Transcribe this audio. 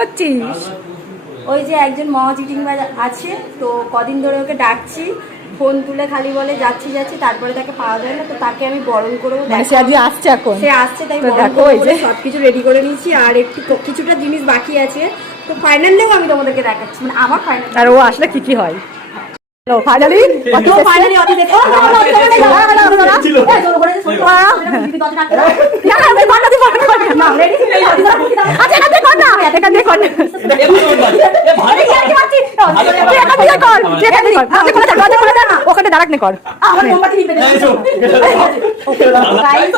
হচ্ছিস? ওই যে একজন মহা চিটিংবাজ আছে, তো কদিন ধরে ওকে ডাকছি, ফোন তুলে খালি বলে যাচ্ছি যাচ্ছি, তারপরে তাকে পাওয়া যায় না। তো তাকে আমি বরণ করবো, সে আজকে আসছে, এখন সে আসছে, তাই বরণ দেখো করবো এই যে বলে সবকিছু রেডি করে নিয়েছি। আর একটু কিছুটা জিনিস বাকি আছে, তো ফাইনালেও আমি তোমাদেরকে দেখাচ্ছি, মানে আমার ফাইনাল। আর ও আসলে কি কি হয়। ফাইনালি অতি দেখো ওখানে দাঁড়াক নে কর। আমার মোমবাতি নিবে না। গাইস